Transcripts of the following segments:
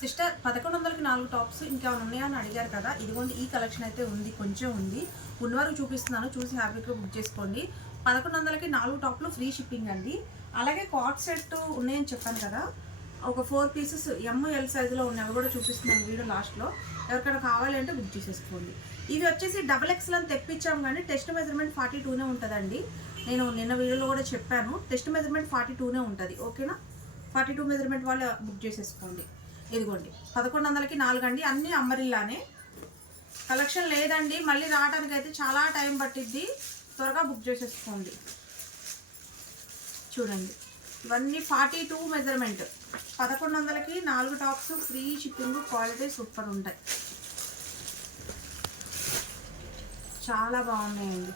Sister 1100కి 4 tops ఇంకేమైనా ఉన్నాయా అని అడిగారు కదా. ఇదిగోండి ఈ కలెక్షన్ అయితే ఉంది, కొంచెం ఉంది. ఉన్నవరకు చూపిస్తున్నాను, చూసి హ్యాపీగా బుక్ చేసుకోండి. 1100కి 4 టాప్లు ఫ్రీ షిప్పింగ్ అండి. అలాగే కార్డ్ సెట్ ఉన్నాయని చెప్పాను కదా, ఒక 4 పీసెస్ ఎంఎల్ సైజులో ఉన్నాయి, అవి కూడా చూపిస్తున్నాను వీడియో లాస్ట్లో. ఎవరికైనా కావాలి అంటే బుక్ చేసేసుకోండి. ఇవి వచ్చేసి XXL అని తెప్పించాం, కానీ టెస్ట్ మెజర్మెంట్ 42నే ఉంటుందండి. నేను నిన్న వీడియోలో కూడా చెప్పాను, టెస్ట్ మెజర్మెంట్ 42నే ఉంటుంది. ఓకేనా, 42 మెజర్మెంట్ వాళ్ళు బుక్ చేసేసుకోండి. ఇదిగోండి 1100కి 4 అండి, అన్నీ అంబరిల్లానే. కలెక్షన్ లేదండి, మళ్ళీ రావడానికి అయితే చాలా టైం పట్టిద్ది, త్వరగా బుక్ చేసేసుకోండి. చూడండి ఇవన్నీ 42 మెజర్మెంట్, 1100కి 4 tops free shipping, quality super ఉంటాయి, చాలా బాగున్నాయండి.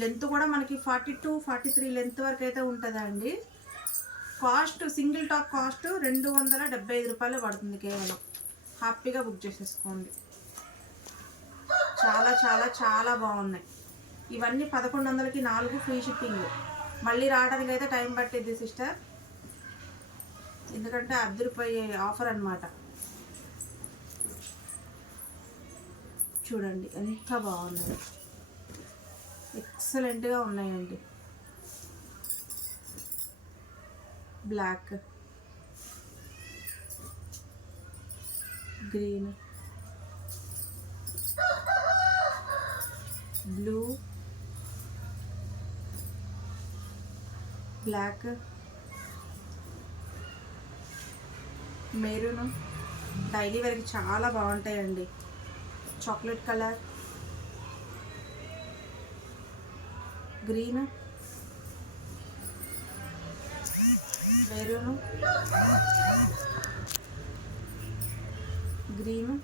లెంత్ కూడా మనకి 42, 43 లెంత్ వరకు అయితే ఉంటుందండి. కాస్ట్ సింగిల్ టాప్ కాస్ట్ 275 రూపాయలు పడుతుంది కేవలం. హ్యాపీగా బుక్ చేసేసుకోండి, చాలా చాలా చాలా బాగున్నాయి. ఇవన్నీ 1100కి 4 ఫ్రీ షిప్పింగ్. మళ్ళీ రావడానికి అయితే టైం పట్టిద్ది సిస్టర్, ఎందుకంటే అద్దరిపోయే ఆఫర్ అన్నమాట. చూడండి ఎంత బాగున్నాయి, ఎక్సలెంట్గా ఉన్నాయండి. Black, green, blue, black, maroon, daily వేర్కి చాలా బాగుంటాయండి. Chocolate colour, green, maroon, green,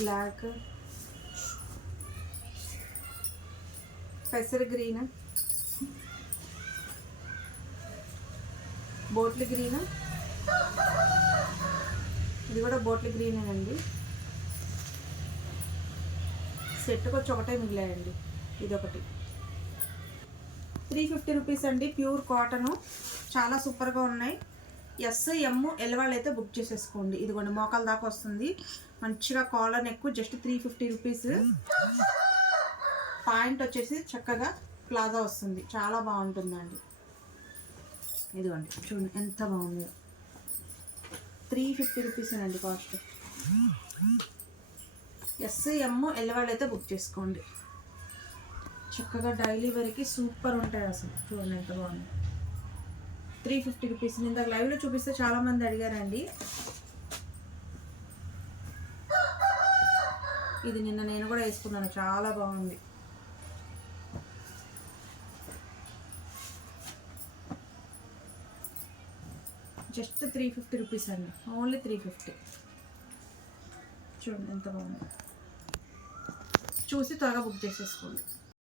black, పెసర్ గ్రీన్, బోట్ల్ గ్రీన్, ఇది కూడా బోట్ల్ గ్రీనేనండి. సెట్కి వచ్చి ఒకటే మిగిలాయండి, ఇది ఒకటి. 350 రూపీస్ అండి, ప్యూర్ కాటను, చాలా సూపర్గా ఉన్నాయి. SML వాళ్ళు అయితే బుక్ చేసేసుకోండి. ఇదిగోండి మోకాల దాకా వస్తుంది, మంచిగా collar neck, just 350 rupees. Point వచ్చేసి చక్కగా ప్లాజా వస్తుంది, చాలా బాగుంటుందండి. ఇదిగోండి చూడండి ఎంత బాగుందో, 350 రూపీస్ అండి కాస్ట్. SML వాళ్ళు అయితే బుక్ చేసుకోండి, చక్కగా డైలీ వేర్కి సూపర్ ఉంటాయి అసలు. చూడండి ఎంత బాగుంది, 350 రూపీస్. ఇందాక లైవ్లో చూపిస్తే చాలామంది అడిగారండి. ఇది నిన్న నేను కూడా వేసుకున్నాను, చాలా బాగుంది. జస్ట్ 350 రూపీస్ అండి, ఓన్లీ 350. చూడండి ఎంత బాగుంది, చూసి త్వరగా బుక్ చేసేసుకోండి.